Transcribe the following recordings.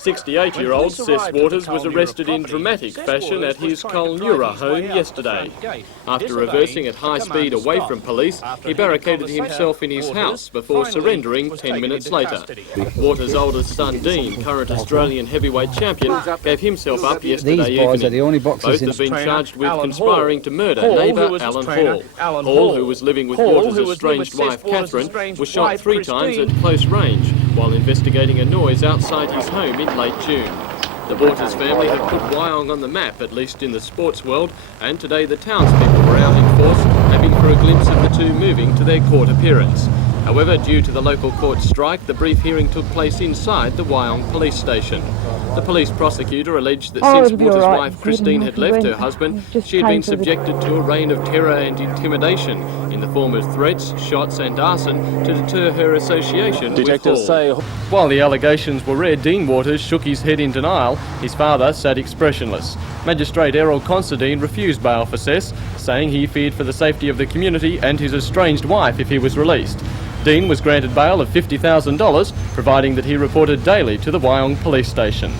68-year-old Seth Waters was arrested in dramatic fashion at his Colnura home yesterday. After reversing at high speed away from police, he barricaded himself in his house before surrendering 10 minutes later. Waters' oldest son Dean, current Australian heavyweight champion, gave himself up yesterday evening. Both have been charged with conspiring to murder neighbour Alan Hall. Hall, who was living with Waters' estranged wife Catherine, was shot 3 times at close range while investigating a noise outside his home in late June. The Waters family have put Wyong on the map, at least in the sports world, and today the townspeople were out in force, hoping for a glimpse of the two moving to their court appearance. However, due to the local court strike, the brief hearing took place inside the Wyong police station. The police prosecutor alleged that since Waters' wife Christine had left her husband, she had been subjected to a reign of terror and intimidation in the form of threats, shots and arson to deter her association with Hall. While the allegations were read, Dean Waters shook his head in denial. His father sat expressionless. Magistrate Errol Considine refused bail for Seth, saying he feared for the safety of the community and his estranged wife if he was released. Dean was granted bail of $50,000, providing that he reported daily to the Wyong police station.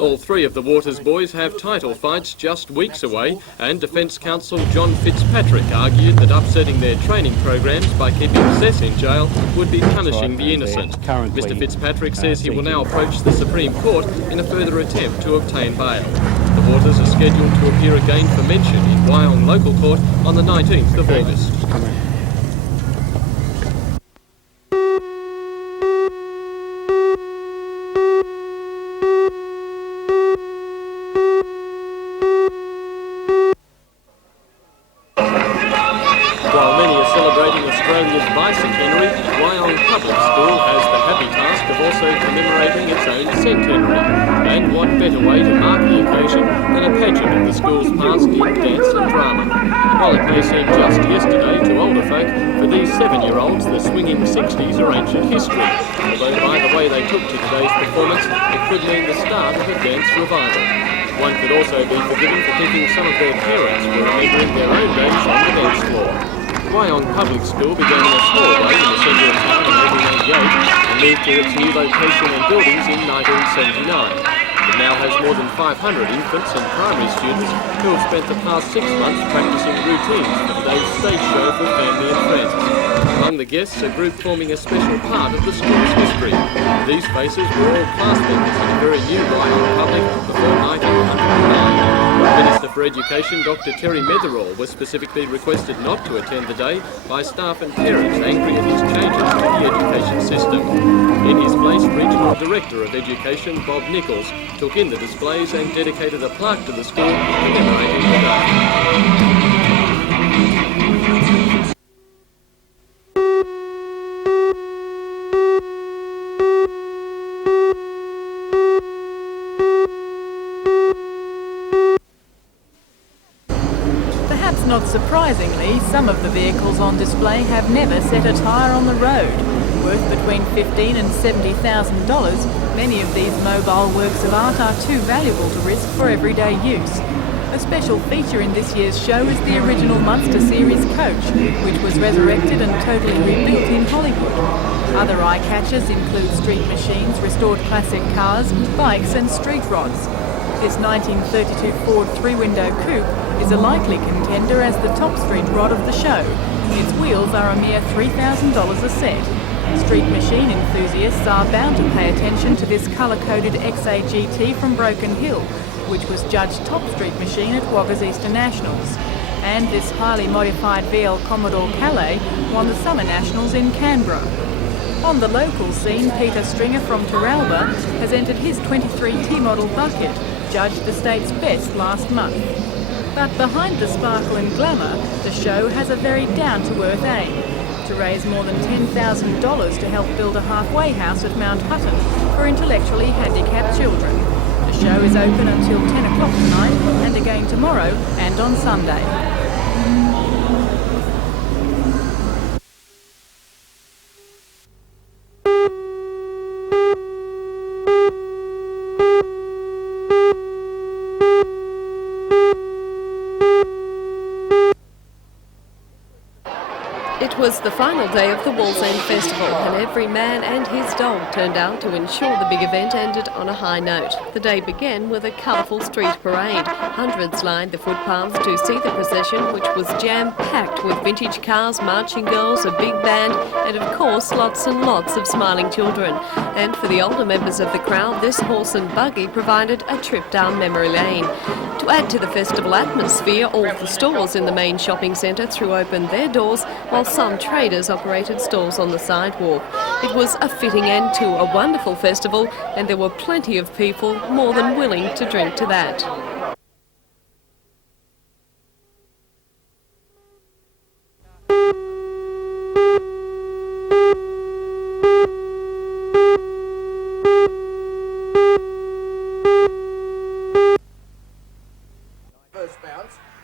All 3 of the Waters boys have title fights just weeks away, and Defence Counsel John Fitzpatrick argued that upsetting their training programs by keeping Seth in jail would be punishing the innocent. Mr Fitzpatrick says he will now approach the Supreme Court in a further attempt to obtain bail. The Waters are scheduled to appear again for mention in Wyong Local Court on the 19th of August. While many are celebrating Australia's Bicentenary, Wyong Public School has the happy task of also commemorating its own centenary. And what better way to mark the occasion than a pageant of the school's past in dance and drama. While it may seem just yesterday to older folk, for these 7-year-olds the swinging 60s are ancient history. Although by the way they took to today's performance, it could mean the start of a dance revival. One could also be forgiven for thinking some of their parents were remembering their own days on the dance floor. Wyong Public School began in a small way in the centre of town in 1888 and moved to its new location and buildings in 1979. It now has more than 500 infants and primary students who have spent the past 6 months practising routines for today's stage show for family and friends. Among the guests, a group forming a special part of the school's history. These faces were all class members in a very new Wyong Public before 1909. Minister for Education Dr Terry Metherall was specifically requested not to attend the day by staff and parents angry at his changes to the education system. In his place, Regional Director of Education Bob Nichols took in the displays and dedicated a plaque to the school commemorating the day. Not surprisingly, some of the vehicles on display have never set a tyre on the road. Worth between $15,000 and $70,000, many of these mobile works of art are too valuable to risk for everyday use. A special feature in this year's show is the original Munster Series coach, which was resurrected and totally rebuilt in Hollywood. Other eye-catchers include street machines, restored classic cars, bikes and street rods. This 1932 Ford 3-window coupe is a likely contender as the top street rod of the show. Its wheels are a mere $3,000 a set. Street machine enthusiasts are bound to pay attention to this colour-coded XA-GT from Broken Hill, which was judged top street machine at Wagga's Easter Nationals. And this highly modified VL Commodore Calais won the Summer Nationals in Canberra. On the local scene, Peter Stringer from Terralba has entered his 23 T-model bucket, judged the state's best last month. But behind the sparkle and glamour, the show has a very down-to-earth aim: to raise more than $10,000 to help build a halfway house at Mount Hutton for intellectually handicapped children. The show is open until 10 o'clock tonight and again tomorrow and on Sunday. It was the final day of the Wallsend Festival, and every man and his dog turned out to ensure the big event ended on a high note. The day began with a colourful street parade. Hundreds lined the footpaths to see the procession, which was jam-packed with vintage cars, marching girls, a big band, and of course lots and lots of smiling children. And for the older members of the crowd, this horse and buggy provided a trip down memory lane. To add to the festival atmosphere, all the stores in the main shopping centre threw open their doors, while some traders operated stalls on the sidewalk. It was a fitting end to a wonderful festival, and there were plenty of people more than willing to drink to that.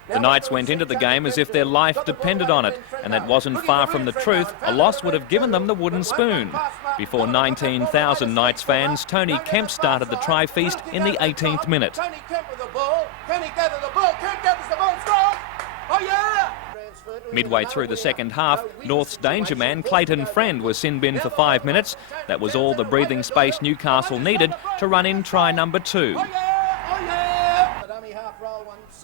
The Knights went into the game as if their life depended on it, and that wasn't far from the truth. A loss would have given them the wooden spoon. Before 19,000 Knights fans, Tony Kemp started the try feast in the 18th minute. Tony Kemp with the ball. Can he gather the ball? Kemp gathers the ball. Strong. Oh yeah! Midway through the second half, North's danger man Clayton Friend was sin-binned for 5 minutes. That was all the breathing space Newcastle needed to run in try number 2.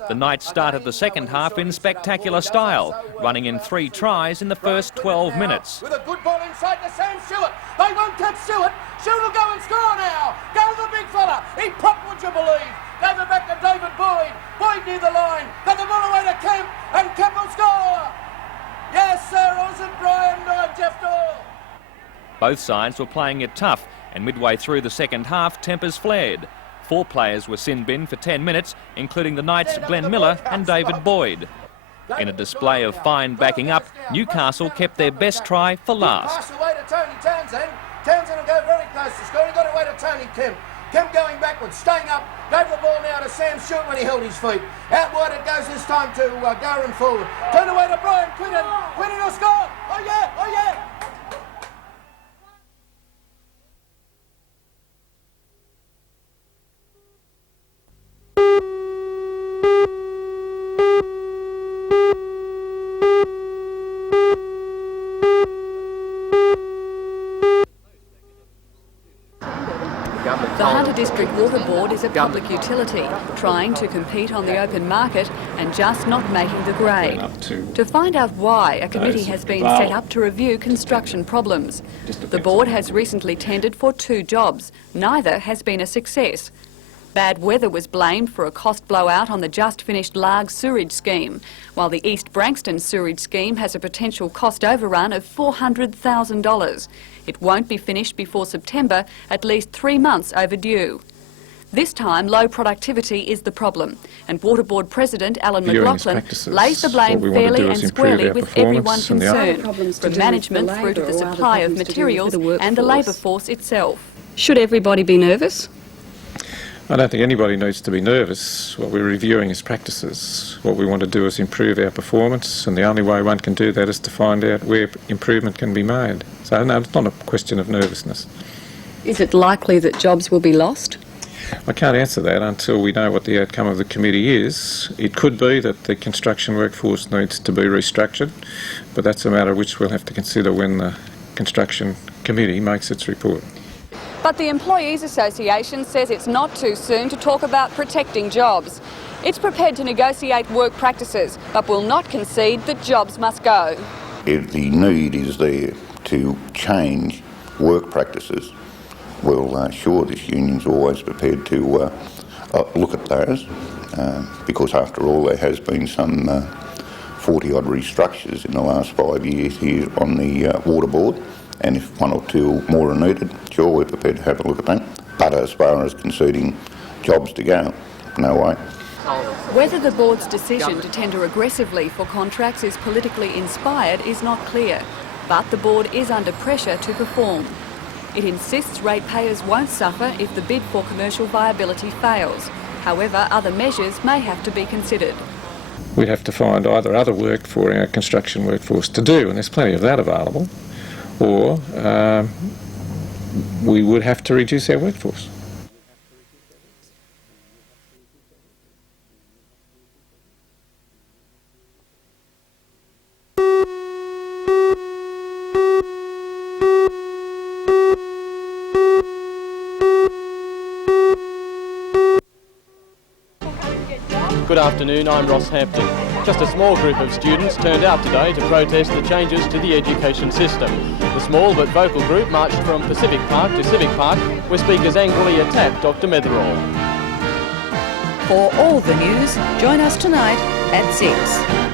The Knights started the second half in spectacular style, running in 3 tries in the first 12 minutes. With a good ball inside to Sam Stewart. They won't catch Stewart. Stewart will go and score now. Go the big fella. He popped, would you believe? Gave it back to David Boyd. Boyd near the line. Got the ball away to Kemp, and Kemp will score. Yes, sir. Wasn't Brian Jeff Doyle. Both sides were playing it tough, and midway through the second half, tempers flared. 4 players were sin-binned for 10 minutes, including the Knights' Glenn Miller and David Boyd. In a display of fine backing up, Newcastle kept their best try for last. Pass away to Tony Townsend. Townsend will go very close to score. He got away to Tony Kemp. Kemp going backwards, staying up. Gave the ball now to Sam Stewart when he held his feet. Out wide it goes this time to Goran forward. Turn away to Brian Quinton. Quinton will score. Oh yeah, oh yeah. The Hunter District Water Board is a public utility, trying to compete on the open market and just not making the grade. To find out why, a committee has been set up to review construction problems. The board has recently tendered for 2 jobs. Neither has been a success. Bad weather was blamed for a cost blowout on the just-finished Largs sewerage scheme, while the East Branxton sewerage scheme has a potential cost overrun of $400,000. It won't be finished before September, at least 3 months overdue. This time, low productivity is the problem, and Water Board President Alan McLaughlin lays the blame fairly and squarely with everyone concerned, from management through to the supply of materials and the labour force itself. Should everybody be nervous? I don't think anybody needs to be nervous. What we're reviewing is practices. What we want to do is improve our performance, and the only way one can do that is to find out where improvement can be made. So no, it's not a question of nervousness. Is it likely that jobs will be lost? I can't answer that until we know what the outcome of the committee is. It could be that the construction workforce needs to be restructured, but that's a matter which we'll have to consider when the construction committee makes its report. But the Employees Association says it's not too soon to talk about protecting jobs. It's prepared to negotiate work practices, but will not concede that jobs must go. If the need is there to change work practices, well, sure, this union's always prepared to look at those, because after all there has been some 40-odd restructures in the last 5 years here on the Water Board. And if 1 or 2 more are needed, sure, we're prepared to have a look at that. But as far as conceding jobs to go, no way. Whether the board's decision to tender aggressively for contracts is politically inspired is not clear, but the board is under pressure to perform. It insists ratepayers won't suffer if the bid for commercial viability fails. However, other measures may have to be considered. We'd have to find either other work for our construction workforce to do, and there's plenty of that available, or we would have to reduce our workforce. Good afternoon, I'm Ross Hampton. Just a small group of students turned out today to protest the changes to the education system. The small but vocal group marched from Pacific Park to Civic Park, where speakers angrily attacked Dr Metherall. For all the news, join us tonight at 6.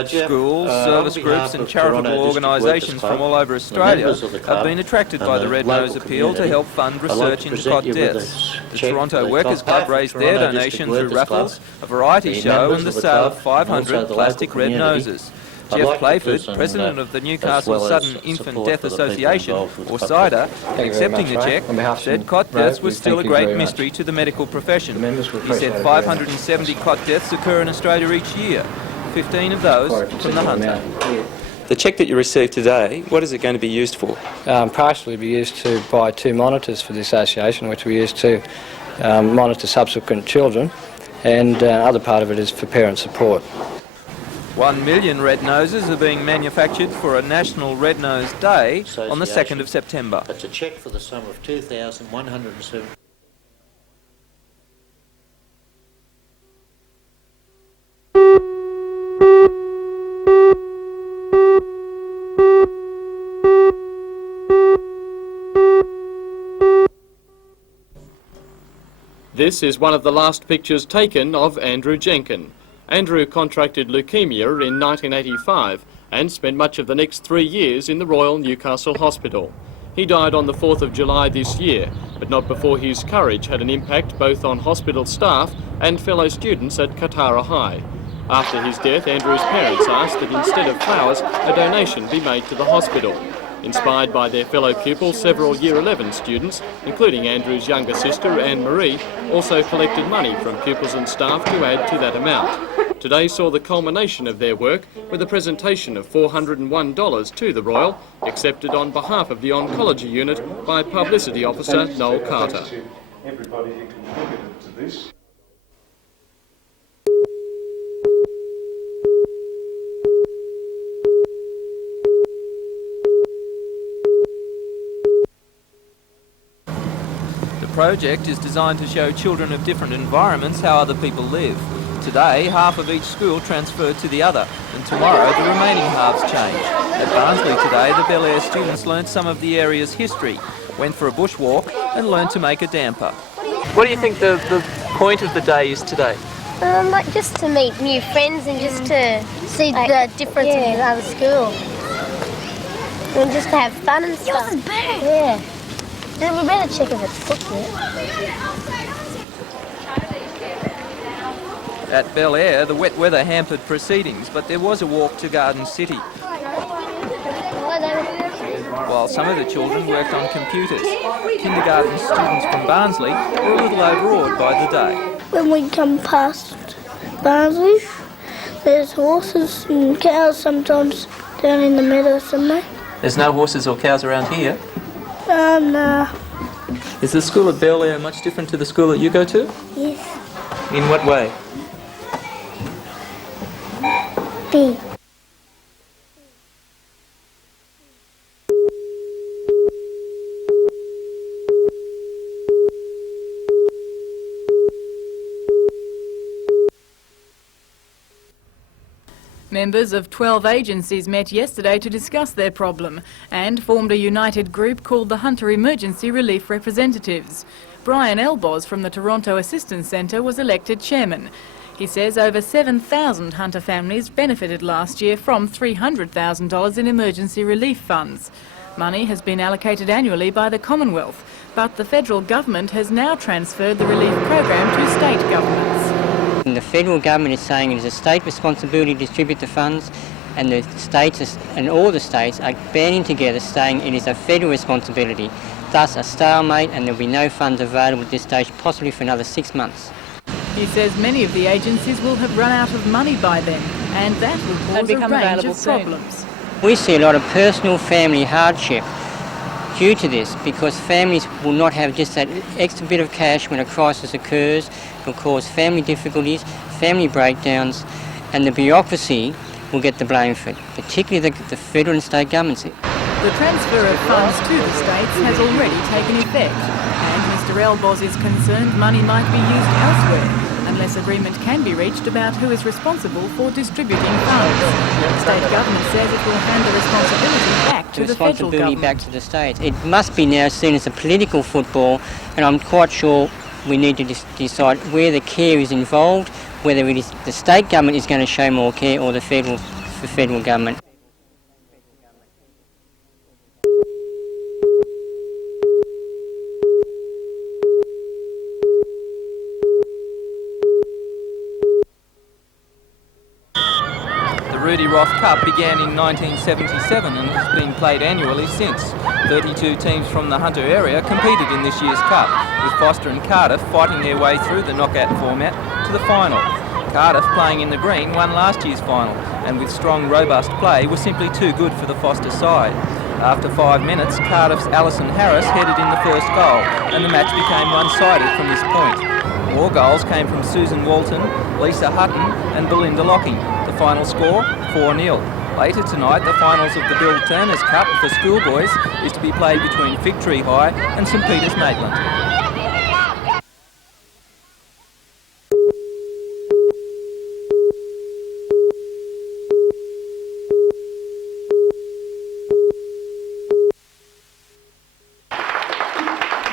Schools, service groups and charitable organisations from all over Australia have been attracted by the Red Nose Appeal to help fund research into cot deaths. The Toronto Workers Club raised their donation through raffles, a variety show and the sale of 500 plastic red noses. Jeff Playford, president of the Newcastle Sudden Infant Death Association, or SIDA, accepting the cheque, said cot deaths was still a great mystery to the medical profession. He said 570 cot deaths occur in Australia each year. 15 of those from the Hunter. The cheque that you received today, what is it going to be used for? Partially be used to buy 2 monitors for the association, which we use to monitor subsequent children, and other part of it is for parent support. 1 million red noses are being manufactured for a National Red Nose Day on the 2nd of September. That's a cheque for the sum of $2,107. This is one of the last pictures taken of Andrew Jenkin. Andrew contracted leukemia in 1985 and spent much of the next 3 years in the Royal Newcastle Hospital. He died on the 4th of July this year, but not before his courage had an impact both on hospital staff and fellow students at Katara High. After his death, Andrew's parents asked that instead of flowers, a donation be made to the hospital. Inspired by their fellow pupils, several Year 11 students, including Andrew's younger sister Anne-Marie, also collected money from pupils and staff to add to that amount. Today saw the culmination of their work with a presentation of $401 to the Royal, accepted on behalf of the Oncology unit by Publicity Officer Noel Carter. Everybody who contributed to this. The project is designed to show children of different environments how other people live. Today, half of each school transferred to the other, and tomorrow the remaining halves change. At Barnsley today, the Belair students learnt some of the area's history, went for a bushwalk and learned to make a damper. What do you think the point of the day is today? Like just to meet new friends and just to see the difference in another school. And just to have fun and stuff. Yeah. We better check if it's booked yet. At Belair, the wet weather hampered proceedings, but there was a walk to Garden City. While some of the children worked on computers, kindergarten students from Barnsley were a little overawed by the day. When we come past Barnsley, there's horses and cows sometimes down in the meadow somewhere. There's no horses or cows around here? No. Is the school at Belair much different to the school that you go to? Yes. In what way? Big. Members of 12 agencies met yesterday to discuss their problem and formed a united group called the Hunter Emergency Relief Representatives. Brian Elboz from the Toronto Assistance Centre was elected chairman. He says over 7,000 Hunter families benefited last year from $300,000 in emergency relief funds. Money has been allocated annually by the Commonwealth, but the federal government has now transferred the relief program to state governments. And the federal government is saying it is a state responsibility to distribute the funds, and the states and all the states are banding together saying it is a federal responsibility. Thus a stalemate, and there will be no funds available at this stage, possibly for another 6 months. He says many of the agencies will have run out of money by then, and that will cause a range of problems. We see a lot of personal family hardship due to this, because families will not have just that extra bit of cash when a crisis occurs. It will cause family difficulties. family breakdowns, and the bureaucracy will get the blame for it, particularly the federal and state governments. The transfer of funds to the states has already taken effect, and Mr Elboz is concerned money might be used elsewhere, unless agreement can be reached about who is responsible for distributing funds. The state government says it will hand the responsibility back to the federal government. Back to the states. It must be now seen as a political football, and I'm quite sure we need to decide where the care is involved, whether it is the state government is going to show more care or the federal government. The Roth Cup began in 1977 and has been played annually since. 32 teams from the Hunter area competed in this year's Cup, with Foster and Cardiff fighting their way through the knockout format to the final. Cardiff, playing in the green, won last year's final, and with strong, robust play were simply too good for the Foster side. After 5 minutes, Cardiff's Alison Harris headed in the first goal, and the match became one-sided from this point. More goals came from Susan Walton, Lisa Hutton and Belinda Locking. The final score, 4-0. Later tonight, the finals of the Bill Turner's Cup for schoolboys is to be played between Fig Tree High and St Peter's Maitland.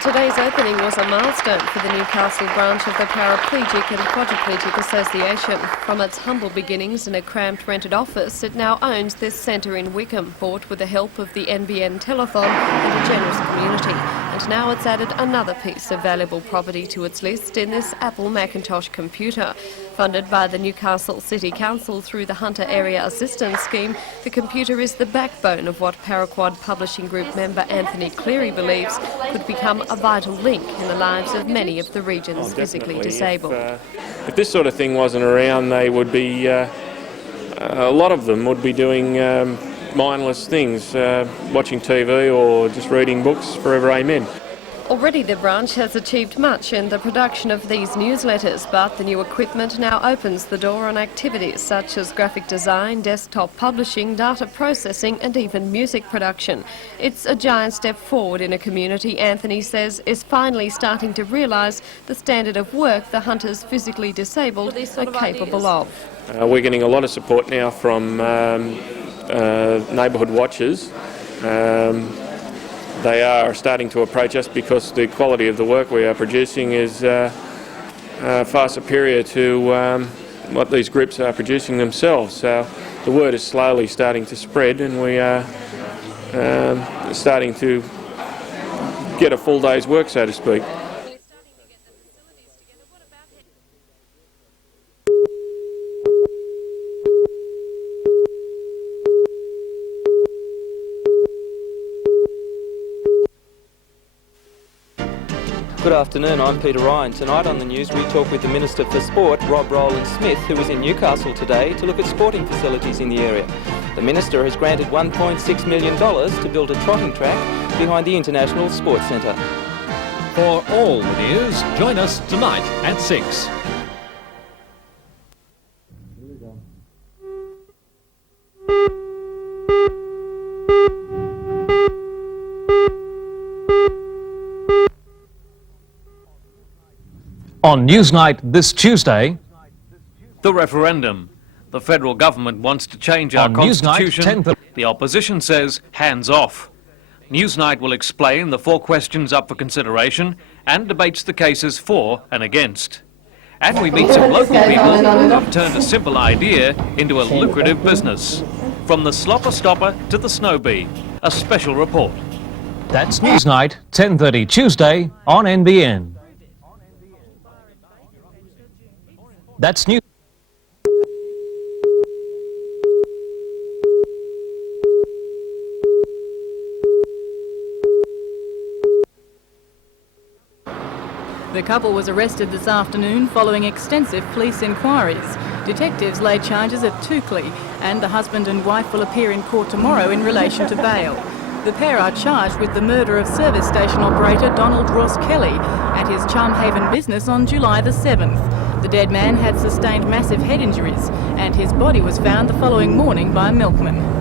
Today's opening was a milestone for the Newcastle branch of the Paraplegic and Quadriplegic Association. From its humble beginnings in a cramped rented office, it now owns this centre in Wickham, bought with the help of the NBN Telethon and a generous community. And now it's added another piece of valuable property to its list in this Apple Macintosh computer. Funded by the Newcastle City Council through the Hunter Area Assistance Scheme, the computer is the backbone of what ParaQuad Publishing Group member Anthony Cleary believes could become a vital link in the lives of many of the region's physically disabled. If this sort of thing wasn't around, they would be, a lot of them would be doing mindless things, watching TV or just reading books, forever amen. Already the branch has achieved much in the production of these newsletters, but the new equipment now opens the door on activities such as graphic design, desktop publishing, data processing and even music production. It's a giant step forward in a community, Anthony says, is finally starting to realise the standard of work the Hunters physically disabled are capable of. We're getting a lot of support now from neighbourhood watchers. They are starting to approach us because the quality of the work we are producing is far superior to what these groups are producing themselves. So the word is slowly starting to spread, and we are starting to get a full day's work, so to speak. Good afternoon, I'm Peter Ryan. Tonight on the news we talk with the Minister for Sport, Rob Rowland-Smith, who was in Newcastle today to look at sporting facilities in the area. The Minister has granted $1.6 million to build a trotting track behind the International Sports Centre. For all the news, join us tonight at 6. On Newsnight this Tuesday, the referendum. The federal government wants to change our constitution. The opposition says hands off. Newsnight will explain the 4 questions up for consideration and debates the cases for and against. And we meet some local people who have turned a simple idea into a lucrative business. From the slopper stopper to the snow bee, a special report. That's Newsnight, 10:30 Tuesday on NBN. That's new. The couple was arrested this afternoon following extensive police inquiries. Detectives laid charges at Toukley, and the husband and wife will appear in court tomorrow in relation to bail. The pair are charged with the murder of service station operator Donald Ross Kelly at his Charmhaven business on July the 7th. The dead man had sustained massive head injuries, and his body was found the following morning by a milkman.